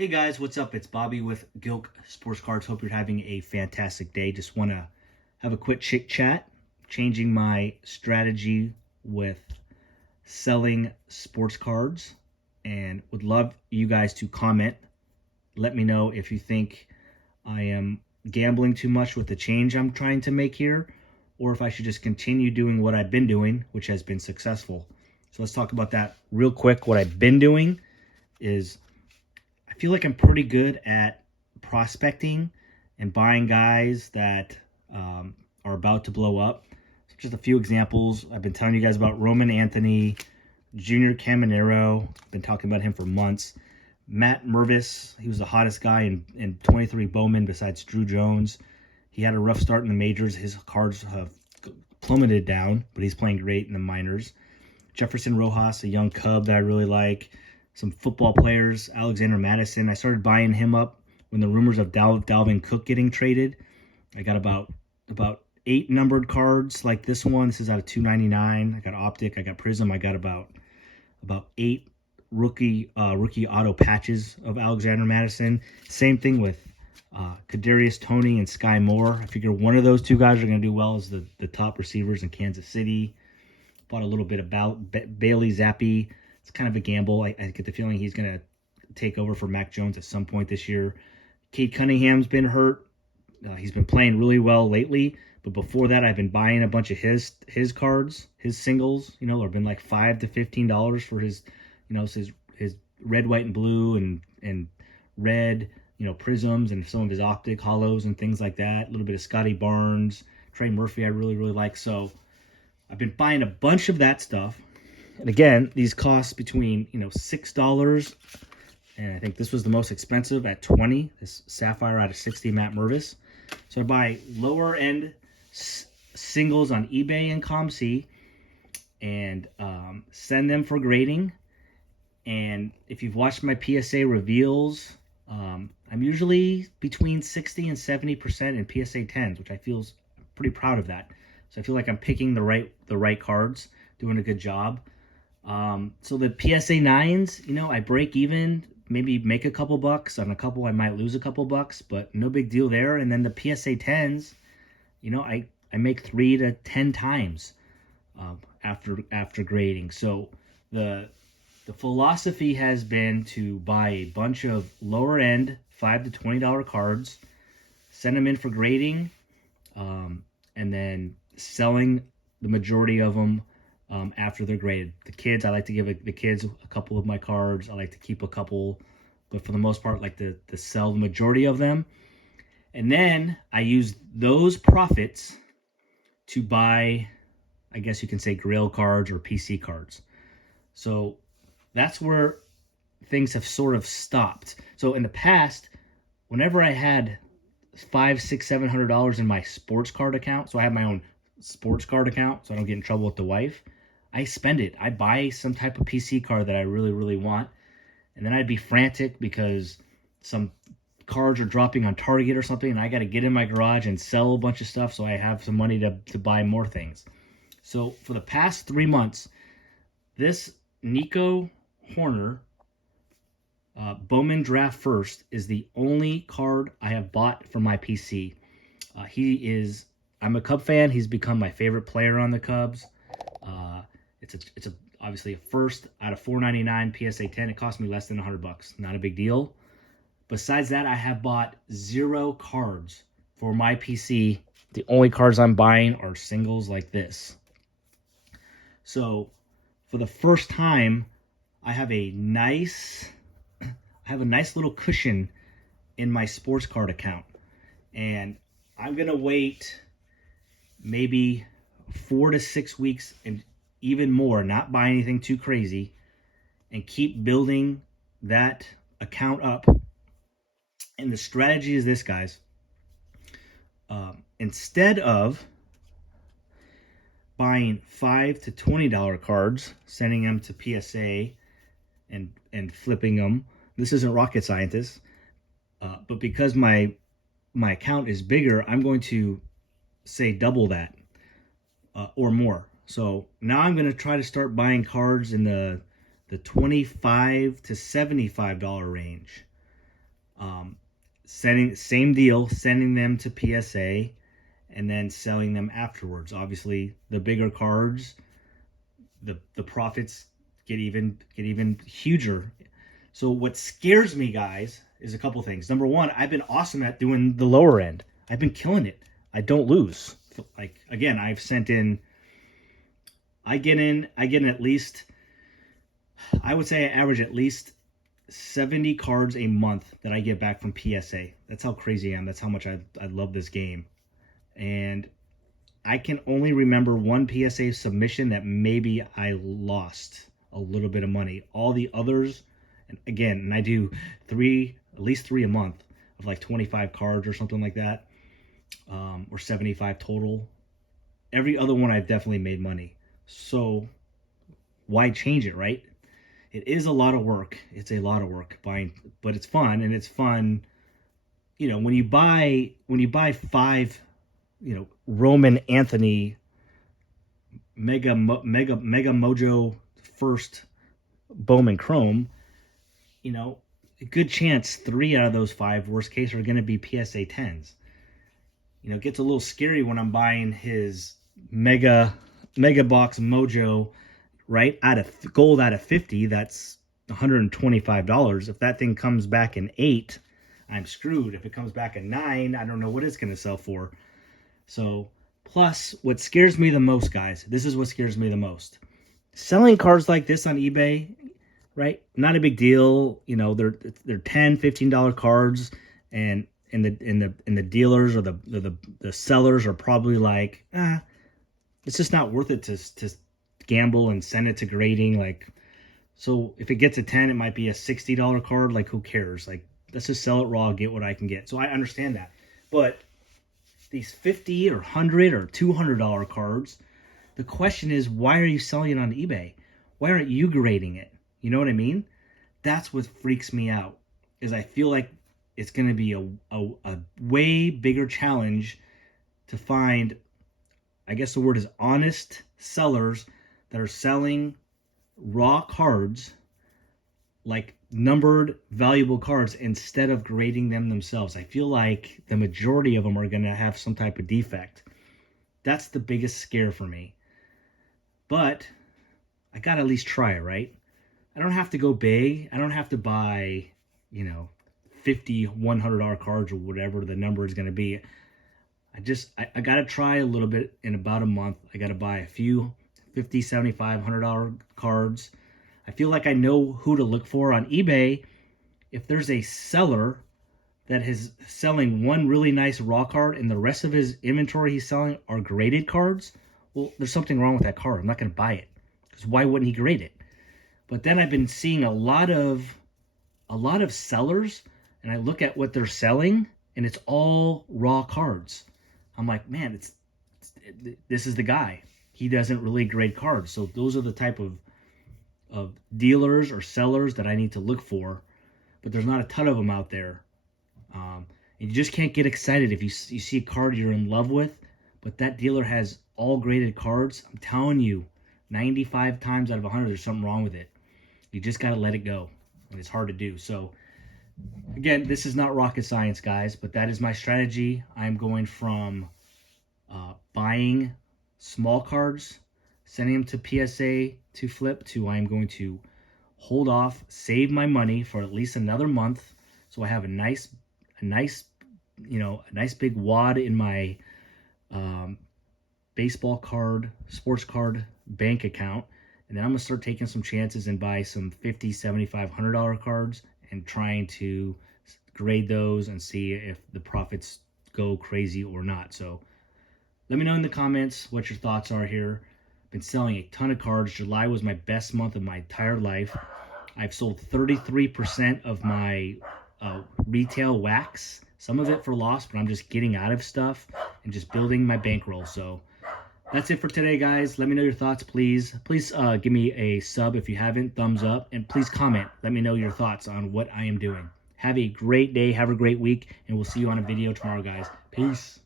Hey guys, what's up? It's Bobby with Gilk Sports Cards. Hope you're having a fantastic day. Just want to have a quick chit chat, changing my strategy with selling sports cards, and would love you guys to comment. Let me know if you think I am gambling too much with the change I'm trying to make here, or if I should just continue doing what I've been doing, which has been successful. So let's talk about that real quick. What I've been doing is I feel like I'm pretty good at prospecting and buying guys that are about to blow up. So just a few examples. I've been telling you guys about Roman Anthony, Junior Caminero. Been talking about him for months. Matt Mervis, he was the hottest guy in 23 Bowman besides Drew Jones. He had a rough start in the majors. His cards have plummeted down, but he's playing great in the minors. Jefferson Rojas, a young Cub that I really like. Some football players, Alexander Madison. I started buying him up when the rumors of Dalvin Cook getting traded. I got about 8 numbered cards like this one. This is out of 299. I got Optic, I got Prism. I got about 8 rookie auto patches of Alexander Madison. Same thing with Kadarius Toney and Sky Moore. I figure one of those two guys are going to do well as the top receivers in Kansas City. Bought a little bit about Bailey Zappi. It's kind of a gamble. I get the feeling he's going to take over for Mac Jones at some point this year. Cade Cunningham's been hurt. He's been playing really well lately, but before that, I've been buying a bunch of his cards, his singles. You know, they've been like $5 to $15 for his, his red, white, and blue and red, prisms and some of his optic hollows and things like that. A little bit of Scotty Barnes, Trey Murphy, I really like. So I've been buying a bunch of that stuff. And again, these cost between, $6, and I think this was the most expensive at $20. This Sapphire out of 60 Matt Mervis. So I buy lower end singles on eBay and ComC and send them for grading. And if you've watched my PSA reveals, I'm usually between 60 and 70% in PSA 10s, which I feel pretty proud of that. So I feel like I'm picking the right cards, doing a good job. So the PSA 9s, I break even, maybe make a couple bucks. On a couple, I might lose a couple bucks, but no big deal there. And then the PSA 10s, I make 3 to 10 times after grading. So the philosophy has been to buy a bunch of lower end $5 to $20 cards, send them in for grading, and then selling the majority of them after they're graded. The kids, I like to give the kids a couple of my cards. I like to keep a couple, but for the most part, like to sell the majority of them. And then I use those profits to buy, I guess you can say, grail cards or PC cards. So that's where things have sort of stopped. So in the past, whenever I had $500, $600, $700 in my sports card account, so I have my own sports card account so I don't get in trouble with the wife, I spend it. I buy some type of PC card that I really want, and then I'd be frantic because some cards are dropping on Target or something, and I got to get in my garage and sell a bunch of stuff so I have some money to buy more things. So for the past 3 months, this Nico Horner Bowman Draft First is the only card I have bought for my PC. I'm a Cub fan. He's become my favorite player on the Cubs. It's obviously a first out of 499 PSA 10. It cost me less than $100. Not a big deal. Besides that, I have bought 0 cards for my PC. The only cards I'm buying are singles like this. So for the first time, I have a nice little cushion in my sports card account, and I'm gonna wait maybe 4 to 6 weeks and even more, not buy anything too crazy, and keep building that account up. And the strategy is this, guys. Instead of buying $5 to $20 cards, sending them to PSA and flipping them, this isn't rocket scientist, but because my account is bigger, I'm going to say double that or more. So now I'm going to try to start buying cards in the $25 to $75 range. Same deal, sending them to PSA and then selling them afterwards. Obviously, the bigger cards, the profits get even huger. So what scares me, guys, is a couple things. Number one, I've been awesome at doing the lower end. I've been killing it. I don't lose. Like, again, I get in at least, I would say I average at least 70 cards a month that I get back from PSA. That's how crazy I am. That's how much I love this game. And I can only remember one PSA submission that maybe I lost a little bit of money. All the others, and I do at least three a month of like 25 cards or something like that, or 75 total. Every other one I've definitely made money. So why change it, right? It is a lot of work. It's a lot of work buying, but it's fun, and it's fun. You know, when you buy 5, Roman Anthony Mega Mojo first Bowman Chrome, a good chance 3 out of those 5, worst case, are going to be PSA 10s. It gets a little scary when I'm buying his Mega Box Mojo, right, out of gold out of 50. That's $125. If that thing comes back in 8, I'm screwed. If it comes back in 9, I don't know what it's going to sell for. So, plus, what scares me the most, guys, this is what scares me the most. Selling cards like this on eBay, right? Not a big deal. They're $10, $15 cards, and the dealers or the sellers are probably like, it's just not worth it to gamble and send it to grading. Like, so if it gets a 10, it might be a $60 card. Like, who cares? Like, let's just sell it raw, get what I can get. So I understand that. But these $50 or $100 or $200 cards, the question is, why are you selling it on eBay? Why aren't you grading it? You know what I mean? That's what freaks me out, is I feel like it's going to be a way bigger challenge to find, I guess the word is honest sellers that are selling raw cards, like numbered valuable cards, instead of grading them themselves. I feel like the majority of them are going to have some type of defect. That's the biggest scare for me. But I got to at least try it, right? I don't have to go big. I don't have to buy, $50, $100 cards or whatever the number is going to be. I got to try a little bit in about a month. I got to buy a few $50, $75, $100 cards. I feel like I know who to look for on eBay. If there's a seller that is selling one really nice raw card and the rest of his inventory he's selling are graded cards, well, there's something wrong with that card. I'm not going to buy it, because why wouldn't he grade it? But then I've been seeing a lot of sellers, and I look at what they're selling, and it's all raw cards. I'm like, man, this is the guy. He doesn't really grade cards. So those are the type of dealers or sellers that I need to look for. But there's not a ton of them out there. And you just can't get excited if you see a card you're in love with, but that dealer has all graded cards. I'm telling you, 95 times out of 100, there's something wrong with it. You just got to let it go. And it's hard to do. So, again, this is not rocket science, guys, but that is my strategy. I'm going from buying small cards, sending them to PSA to flip, to I'm going to hold off, save my money for at least another month, so I have a nice big wad in my baseball card, sports card bank account. And then I'm going to start taking some chances and buy some $50, $75, $100 cards and trying to grade those and see if the profits go crazy or not. So let me know in the comments what your thoughts are here. Been selling a ton of cards. July was my best month of my entire life. I've sold 33% of my retail wax. Some of it for loss, but I'm just getting out of stuff and just building my bankroll. So that's it for today, guys. Let me know your thoughts, please. Please give me a sub if you haven't, thumbs up, and please comment. Let me know your thoughts on what I am doing. Have a great day. Have a great week, and we'll see you on a video tomorrow, guys. Peace.